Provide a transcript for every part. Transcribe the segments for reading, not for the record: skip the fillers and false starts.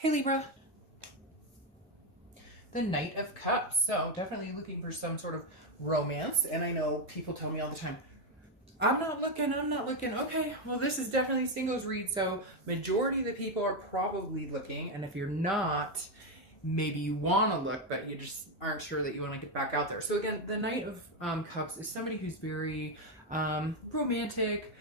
Hey Libra, the Knight of Cups. So definitely looking for some sort of romance. And I know people tell me all the time, I'm not looking, I'm not looking. Okay, well this is definitely singles read. So majority of the people are probably looking. And if you're not, maybe you want to look, but you just aren't sure that you want to get back out there. So again, the Knight of Cups is somebody who's very romantic,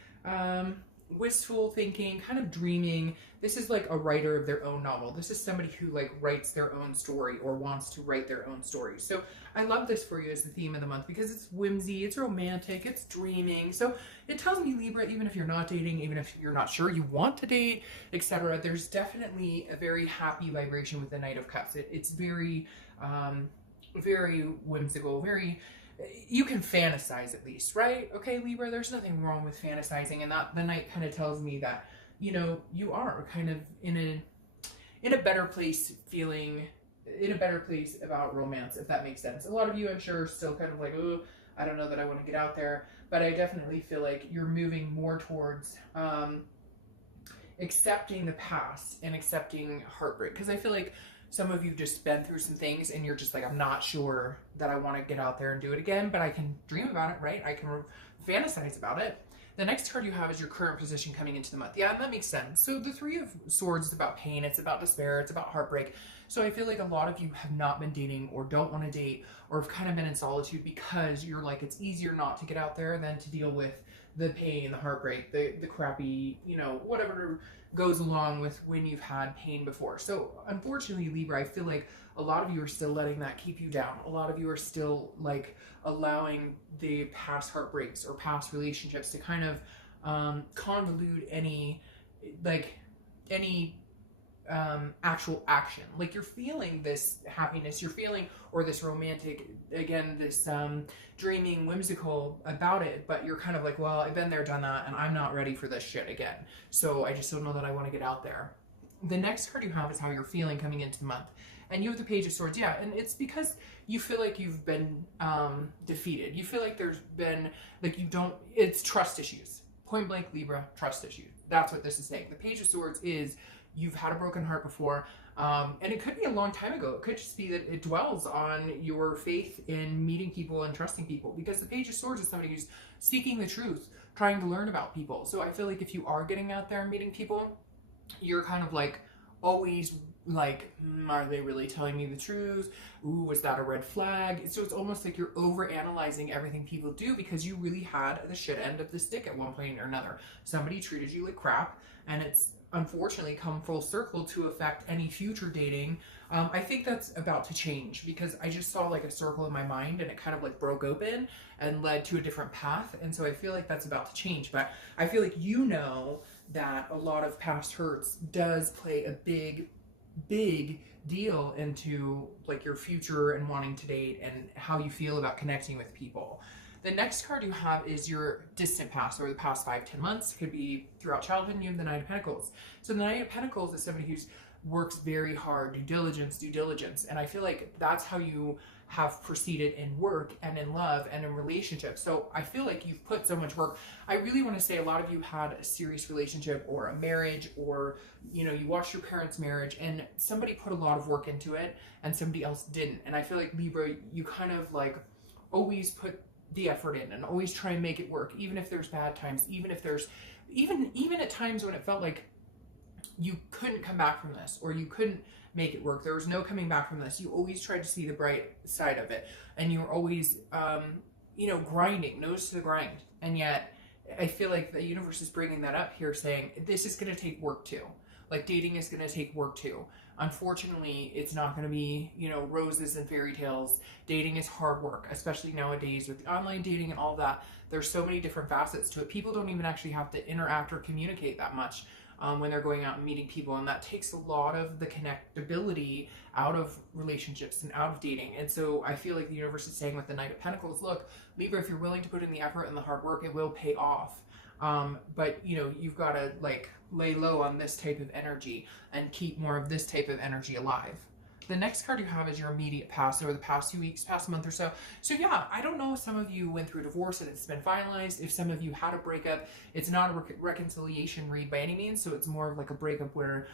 wistful thinking, kind of dreaming. This is like a writer of their own novel. This is somebody who like writes their own story or wants to write their own story. So I love this for you as the theme of the month because it's whimsy, it's romantic, it's dreaming. So it tells me, Libra, even if you're not dating, even if you're not sure you want to date, etc., there's definitely a very happy vibration with the Knight of Cups. It's very, very whimsical, very, you can fantasize at least, right? Okay, Libra, there's nothing wrong with fantasizing, and that the Knight kind of tells me that, you know, you are kind of in a better place, feeling in a better place about romance, if that makes sense. A lot of you, I'm sure, are still kind of like, oh, I don't know that I want to get out there, but I definitely feel like you're moving more towards accepting the past and accepting heartbreak, because I feel like some of you just been through some things and you're just like, I'm not sure that I want to get out there and do it again, but I can dream about it, right? I can fantasize about it. The next card you have is your current position coming into the month. Yeah, that makes sense. So the Three of Swords is about pain, it's about despair, it's about heartbreak. So I feel like a lot of you have not been dating or don't want to date or have kind of been in solitude because you're like, it's easier not to get out there than to deal with the pain, the heartbreak, the crappy, you know, whatever goes along with when you've had pain before. So unfortunately, Libra, I feel like a lot of you are still letting that keep you down. A lot of you are still like allowing the past heartbreaks or past relationships to kind of convolute any actual action. Like you're feeling this happiness, you're feeling, or this romantic, again, this dreaming, whimsical about it, but you're kind of like, well, I've been there, done that, and I'm not ready for this shit again. So I just don't know that I want to get out there. The next card you have is how you're feeling coming into the month. And you have the Page of Swords, yeah, and it's because you feel like you've been defeated. You feel like there's been, like you don't, it's trust issues. Point blank, Libra, trust issues. That's what this is saying. The Page of Swords is, you've had a broken heart before, and it could be a long time ago. It could just be that it dwells on your faith in meeting people and trusting people, because the Page of Swords is somebody who's seeking the truth, trying to learn about people. So I feel like if you are getting out there and meeting people, you're kind of like always like, are they really telling me the truth? Ooh, was that a red flag? So it's almost like you're over analyzing everything people do because you really had the shit end of the stick at one point or another. Somebody treated you like crap, and it's unfortunately come full circle to affect any future dating. I think that's about to change because I just saw like a circle in my mind and it kind of like broke open and led to a different path. And so I feel like that's about to change. But I feel like you know that a lot of past hurts does play a big deal into like your future and wanting to date and how you feel about connecting with people. The next card you have is your distant past, or the past 5-10 months. It could be throughout childhood, and you have the Knight of Pentacles. So the Knight of Pentacles is somebody who's works very hard, due diligence. And I feel like that's how you have proceeded in work and in love and in relationships. So I feel like you've put so much work. I really want to say a lot of you had a serious relationship or a marriage, or, you know, you watched your parents' marriage and somebody put a lot of work into it and somebody else didn't. And I feel like Libra, you kind of like always put the effort in and always try and make it work, even if there's bad times, even if there's even at times when it felt like you couldn't come back from this or you couldn't make it work, there was no coming back from this. You always tried to see the bright side of it, and you were always you know, grinding, nose to the grind. And yet I feel like the universe is bringing that up here, saying this is going to take work too. Like dating is going to take work too. Unfortunately, it's not going to be, you know, roses and fairy tales. Dating is hard work, especially nowadays with online dating and all that. There's so many different facets to it. People don't even actually have to interact or communicate that much when they're going out and meeting people. And that takes a lot of the connectability out of relationships and out of dating. And so I feel like the universe is saying with the Knight of Pentacles, look, Libra, if you're willing to put in the effort and the hard work, it will pay off. But you know, you've got to like lay low on this type of energy and keep more of this type of energy alive. The next card you have is your immediate past, or the past few weeks, past month or so. So yeah, I don't know if some of you went through divorce and it's been finalized. If some of you had a breakup, it's not a reconciliation read by any means. So it's more of like a breakup where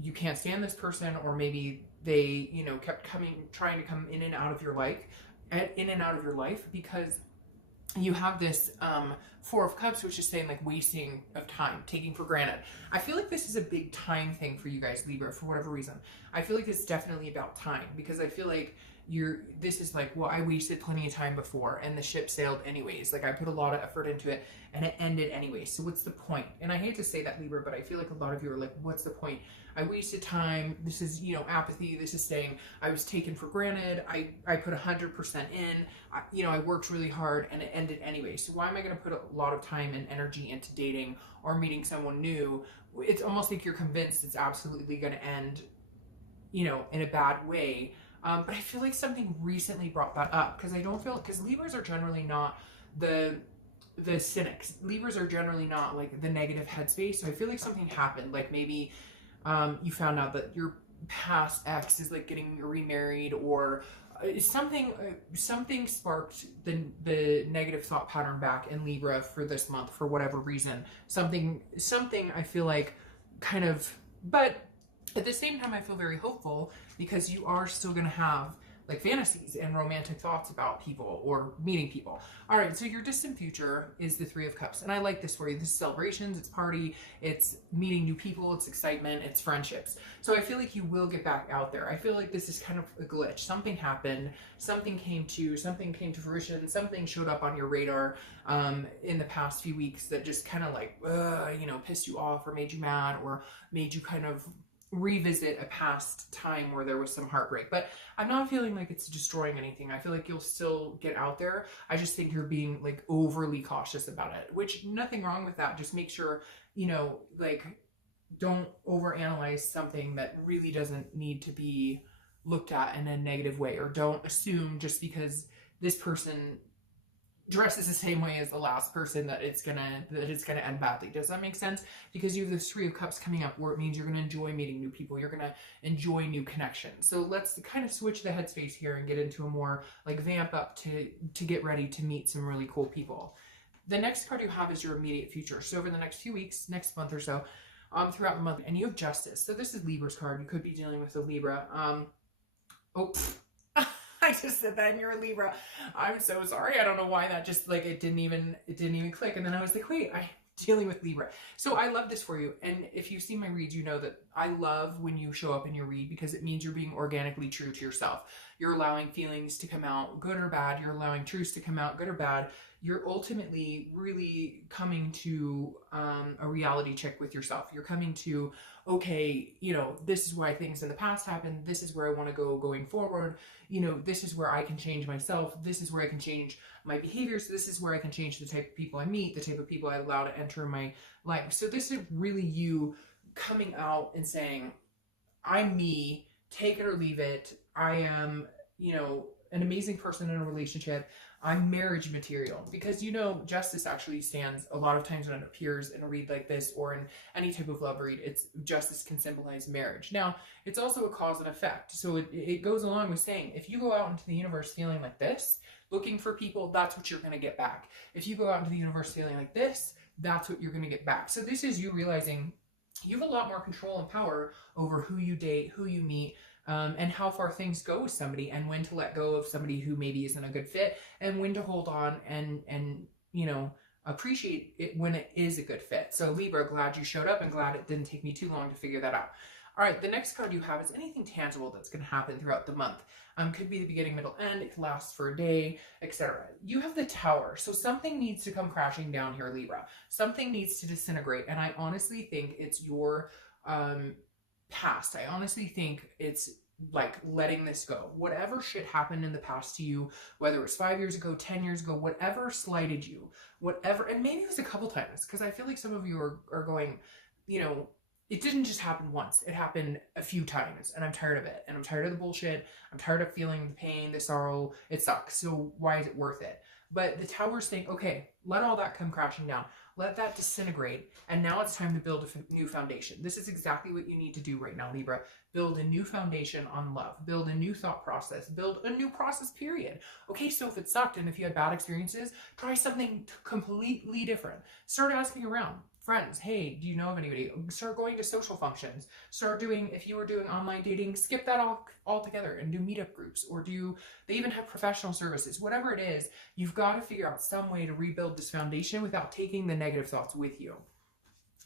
you can't stand this person, or maybe they, you know, kept trying to come in and out of your life, because you have this Four of Cups, which is saying like wasting of time, taking for granted. I feel like this is a big time thing for you guys, Libra, for whatever reason. I feel like it's definitely about time, because I feel like this is like, well, I wasted plenty of time before and the ship sailed anyways. Like I put a lot of effort into it and it ended anyways. So what's the point? And I hate to say that, Libra, but I feel like a lot of you are like, what's the point? I wasted time. This is, you know, apathy. This is saying I was taken for granted. I put 100% in, I worked really hard and it ended anyway. So why am I going to put a lot of time and energy into dating or meeting someone new? It's almost like you're convinced it's absolutely going to end, you know, in a bad way. But I feel like something recently brought that up, because because Libras are generally not the cynics. Libras are generally not like the negative headspace. So I feel like something happened. Like maybe you found out that your past ex is like getting remarried, or something sparked the negative thought pattern back in Libra for this month for whatever reason. Something I feel like kind of, but at the same time, I feel very hopeful, because you are still going to have like fantasies and romantic thoughts about people or meeting people. All right, so your distant future is the Three of Cups. And I like this for you. This is celebrations, it's party, it's meeting new people, it's excitement, it's friendships. So I feel like you will get back out there. I feel like this is kind of a glitch. Something happened, something came to fruition, something showed up on your radar in the past few weeks that just kind of like, pissed you off or made you mad or made you kind of revisit a past time where there was some heartbreak. But I'm not feeling like it's destroying anything. I feel like you'll still get out there. I just think you're being like overly cautious about it, which nothing wrong with that. Just make sure, like, don't overanalyze something that really doesn't need to be looked at in a negative way, or don't assume just because this person dresses the same way as the last person that it's gonna end badly. Does that make sense? Because you have this Three of Cups coming up, where it means you're gonna enjoy meeting new people, you're gonna enjoy new connections. So let's kind of switch the headspace here and get into a more like vamp up to get ready to meet some really cool people. The next card you have is your immediate future. So over the next few weeks, next month or so, throughout the month, and you have Justice. So this is Libra's card. You could be dealing with a Libra. I just said that and you're a Libra. I'm so sorry. I don't know why that just like, it didn't even click. And then I was like, wait, I'm dealing with Libra. So I love this for you. And if you see my reads, you know that I love when you show up in your read, because it means you're being organically true to yourself. You're allowing feelings to come out good or bad. You're allowing truths to come out good or bad. You're ultimately really coming to a reality check with yourself. You're coming to, okay, this is why things in the past happened. This is where I want to go going forward. This is where I can change myself. This is where I can change my behaviors. This is where I can change the type of people I meet, the type of people I allow to enter my life. So this is really you coming out and saying, I'm me, take it or leave it. I am, an amazing person in a relationship. I'm marriage material, because Justice actually stands a lot of times when it appears in a read like this, or in any type of love read. Justice can symbolize marriage. Now, it's also a cause and effect. So it goes along with saying, if you go out into the universe feeling like this, looking for people, that's what you're going to get back. If you go out into the universe feeling like this, that's what you're going to get back. So this is you realizing you have a lot more control and power over who you date, who you meet, and how far things go with somebody, and when to let go of somebody who maybe isn't a good fit, and when to hold on and appreciate it when it is a good fit. So Libra, glad you showed up, and glad it didn't take me too long to figure that out. All right, the next card you have is anything tangible that's going to happen throughout the month. Could be the beginning, middle, end. It could last for a day, etc. You have the Tower. So something needs to come crashing down here, Libra. Something needs to disintegrate. And I honestly think it's your past. I honestly think it's like letting this go. Whatever shit happened in the past to you, whether it was 5 years ago, 10 years ago, whatever slighted you, whatever, and maybe it was a couple times, because I feel like some of you are going, it didn't just happen once. It happened a few times, and I'm tired of it. And I'm tired of the bullshit. I'm tired of feeling the pain, the sorrow. It sucks. So why is it worth it? But the Tower's saying, okay, let all that come crashing down. Let that disintegrate. And now it's time to build a new foundation. This is exactly what you need to do right now, Libra. Build a new foundation on love. Build a new thought process. Build a new process, period. Okay, so if it sucked and if you had bad experiences, try something completely different. Start asking around. Friends, hey, do you know of anybody? Start going to social functions. Start doing, if you were doing online dating, skip that all together and do meetup groups, or they even have professional services. Whatever it is, you've got to figure out some way to rebuild this foundation without taking the negative thoughts with you.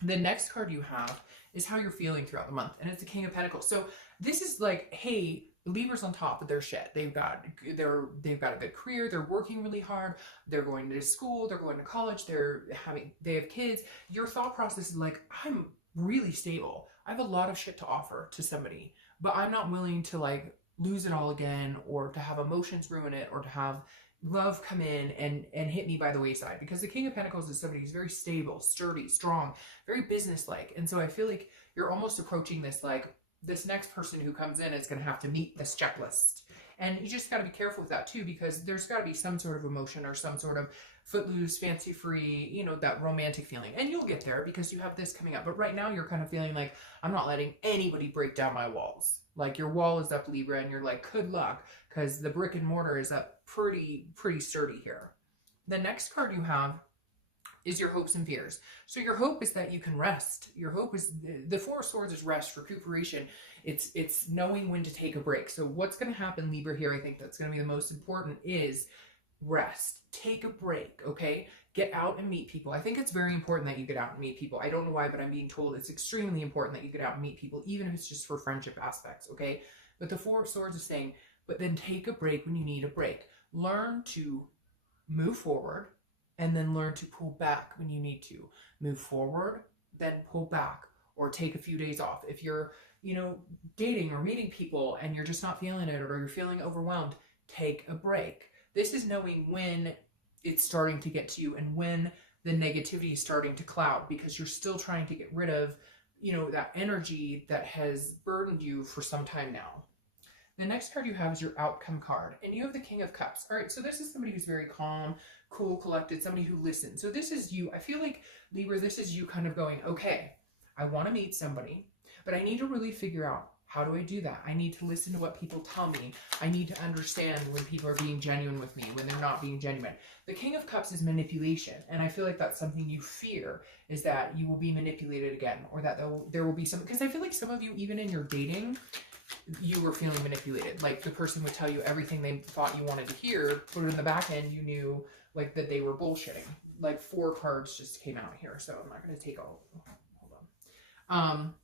The next card you have is how you're feeling throughout the month, and it's the King of Pentacles. So this is like, hey, Libra's on top of their shit. They've got a good career. They're working really hard. They're going to school. They're going to college. They have kids. Your thought process is like, I'm really stable. I have a lot of shit to offer to somebody, but I'm not willing to like lose it all again, or to have emotions ruin it, or to have love come in and hit me by the wayside. Because the King of Pentacles is somebody who's very stable, sturdy, strong, very businesslike. And so I feel like you're almost approaching this like, this next person who comes in is going to have to meet this checklist. And you just got to be careful with that too, because there's got to be some sort of emotion or some sort of footloose, fancy free, you know, that romantic feeling. And you'll get there because you have this coming up. But right now you're kind of feeling like, I'm not letting anybody break down my walls. Like your wall is up, Libra, and you're like, good luck, because the brick and mortar is up pretty sturdy here. The next card you have is your hopes and fears. So your hope is that you can rest. Your hope is, the Four of Swords is rest, recuperation. It's knowing when to take a break. So what's going to happen, Libra, here, I think that's going to be the most important, is rest. Take a break, okay? Get out and meet people. I think it's very important that you get out and meet people. I don't know why, but I'm being told it's extremely important that you get out and meet people, even if it's just for friendship aspects, okay? But the Four of Swords is saying, but then take a break when you need a break. Learn to move forward, and then learn to pull back when you need to. Move forward, then pull back, or take a few days off. If you're, you know, dating or meeting people and you're just not feeling it, or you're feeling overwhelmed, take a break. This is knowing when it's starting to get to you and when the negativity is starting to cloud, because you're still trying to get rid of, you know, that energy that has burdened you for some time now. The next card you have is your outcome card, and you have the King of Cups. All right, so this is somebody who's very calm, cool, collected, somebody who listens. So this is you. I feel like, Libra, this is you kind of going, okay, I want to meet somebody, but I need to really figure out, how do I do that? I need to listen to what people tell me. I need to understand when people are being genuine with me, when they're not being genuine. The King of Cups is manipulation, and I feel like that's something you fear, is that you will be manipulated again, or that there will be some, because I feel like some of you, even in your dating, you were feeling manipulated. Like the person would tell you everything they thought you wanted to hear, but in the back end you knew like that they were bullshitting. Like 4 cards just came out here, so I'm not going to take all. Hold on.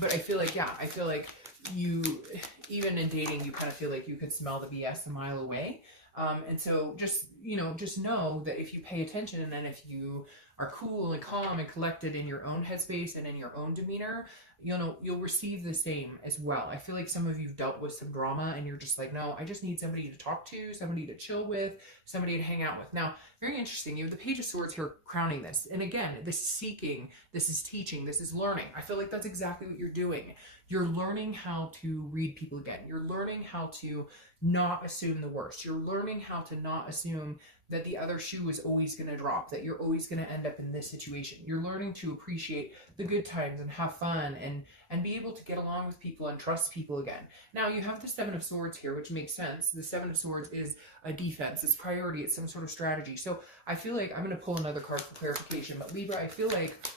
But I feel like, yeah, I feel like you, even in dating, you kind of feel like you could smell the BS a mile away. And so just, you know, just know that if you pay attention, and if you are cool and calm and collected in your own headspace and in your own demeanor, you know, you'll receive the same as well. I feel like some of you've dealt with some drama and you're just like, no, I just need somebody to talk to, somebody to chill with, somebody to hang out with. Now, very interesting. You have the Page of Swords here crowning this. And again, this is seeking, this is teaching, this is learning. I feel like that's exactly what you're doing. You're learning how to read people again. You're learning how to not assume the worst. You're learning how to not assume that the other shoe is always going to drop, that you're always going to end up in this situation. You're learning to appreciate the good times and have fun and be able to get along with people and trust people again. Now, you have the Seven of Swords here, which makes sense. The Seven of Swords is a defense, it's priority, it's some sort of strategy. So I feel like, I'm going to pull another card for clarification, but Libra, I feel like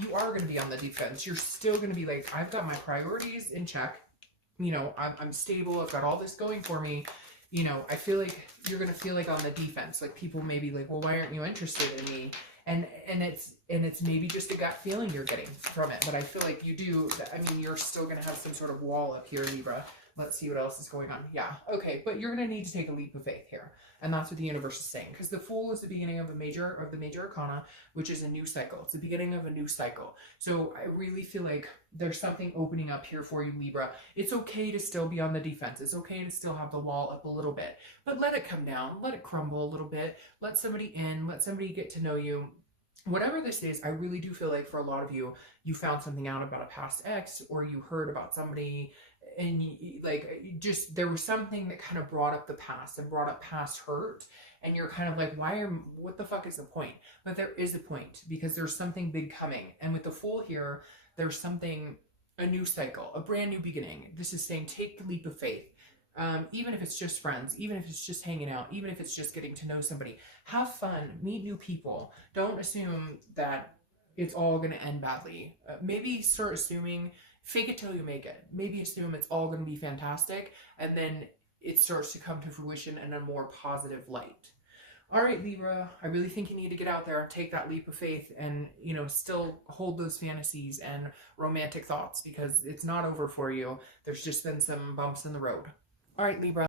you are going to be on the defense. You're still going to be like, I've got my priorities in check. You know, I'm stable. I've got all this going for me. You know, I feel like you're going to feel like on the defense. Like people may be like, well, why aren't you interested in me? And it's maybe just a gut feeling you're getting from it. But I feel like you do. I mean, you're still going to have some sort of wall up here, Libra. Let's see what else is going on. Yeah. Okay. But you're going to need to take a leap of faith here. And that's what the universe is saying. Because the Fool is the beginning of the major arcana, which is a new cycle. It's the beginning of a new cycle. So I really feel like there's something opening up here for you, Libra. It's okay to still be on the defense. It's okay to still have the wall up a little bit. But let it come down. Let it crumble a little bit. Let somebody in. Let somebody get to know you. Whatever this is, I really do feel like for a lot of you, you found something out about a past ex, or you heard about somebody like just there was something that kind of brought up the past and brought up past hurt, and you're kind of like, what the fuck is the point? But there is a point, because there's something big coming. And with the Fool here, there's something, a new cycle, a brand new beginning. This is saying take the leap of faith. Even if it's just friends, even if it's just hanging out, even if it's just getting to know somebody, have fun, meet new people. Don't assume that it's all going to end badly. Maybe start assuming, fake it till you make it. Maybe assume it's all going to be fantastic, and then it starts to come to fruition in a more positive light. All right, Libra, I really think you need to get out there and take that leap of faith, and, you know, still hold those fantasies and romantic thoughts, because it's not over for you. There's just been some bumps in the road. All right, Libra.